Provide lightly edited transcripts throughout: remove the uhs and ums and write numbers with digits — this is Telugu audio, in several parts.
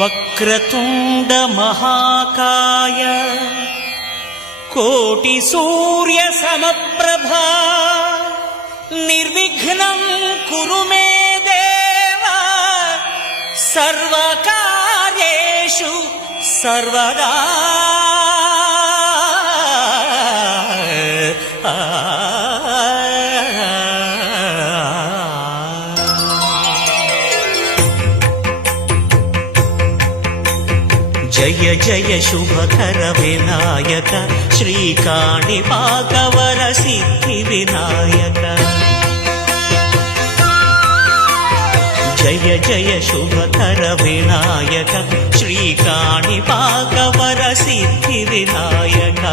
వక్రతుండ మహాకాయ కోటి సూర్య సమప్రభా నిర్విఘ్నం కురు మే దేవ సర్వకార్యేషు సర్వదా. జయ జయ శుభకర వినాయక శ్రీకాణిపాకవర సిద్ధి వినాయక. జయ జయ శుభకర వినాయక శ్రీకాణిపాకవర సిద్ధి వినాయక.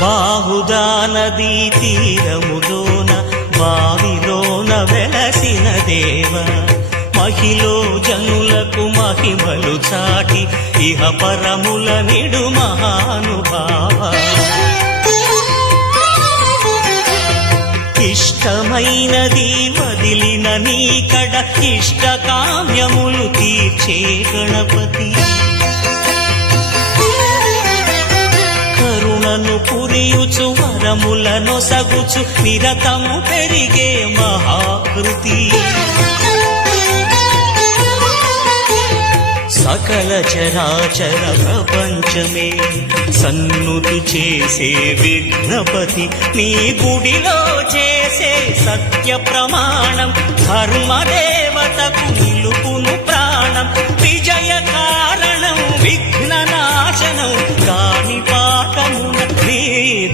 బాహుదా నదీ తీరములోన బావిలోన వెలసిన దేవ మహిలో జనులకు మహిమలు చాటి ఇహ పరముల నిడు మహానుభావ. ఇష్టమైనది వదిలిన నీకడ ఇష్ట కామ్యములు తీర్చే గణపతి. కరుణను పురియుచు వరములను సగుచు నిరతము పెరిగే మహాకృతి. సకల చరాచర ప్రపంచమే సన్నుతి చేసే విఘ్నపతి. నీ గుడిలో చేసే సత్య ప్రమాణం ధర్మదేవతకు నిలుపును ప్రాణం. విజయ కారణం విఘ్న నాశనం కాణిపాకమున నీ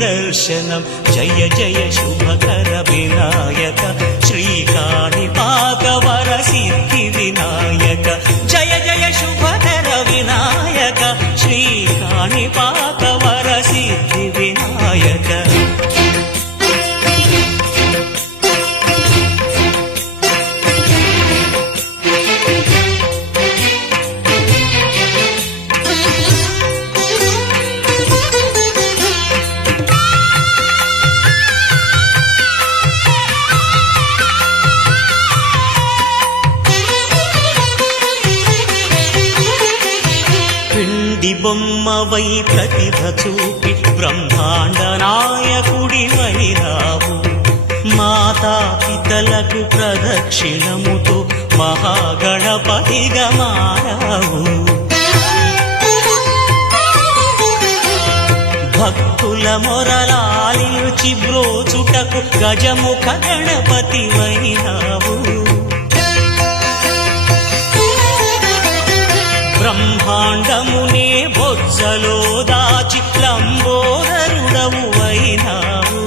దర్శనం. జయ జయ శుభకర వినాయక శ్రీకాణిపాకవర సిద్ధి వినాయక. జయ జయ శుభకర వినాయక శ్రీకాణిపాకవర సిద్ధి వినాయక. బొమ్మవై ప్రతిభ చూపి బ్రహ్మాండ నాయకుడి వైరావు. మాతాపితలకు ప్రదక్షిణముతో మహాగణపతిగా మారావు. భక్తుల మొరలాలించి బ్రోచుటకు గజముఖ గణపతి వైరావు. బ్రహ్మాండమునే బొజ్జలో దాచి లంబోదరుడవు అయినావు.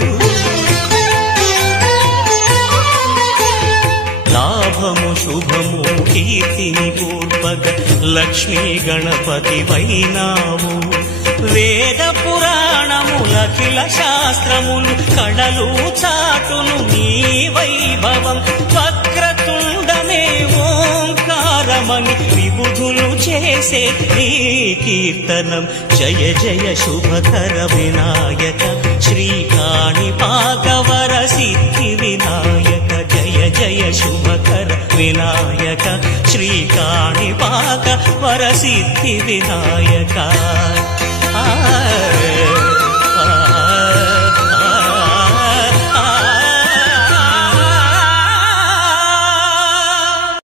లాభము శుభము కీర్తిని పూర్వక లక్ష్మీ గణపతి వైనావు. వేద పురాణములఖిల శాస్త్రములు కళలు చాటును నీ వైభవం. వక్రతుండమే ఓంకారమని విబుధులు చేసే నీ కీర్తనం. జయ జయ శుభకర వినాయక శ్రీకాణిపాకవర సిద్ధి వినాయక. జయ జయ శుభకర వినాయక శ్రీకాణిపాకవర సిద్ధి వినాయక.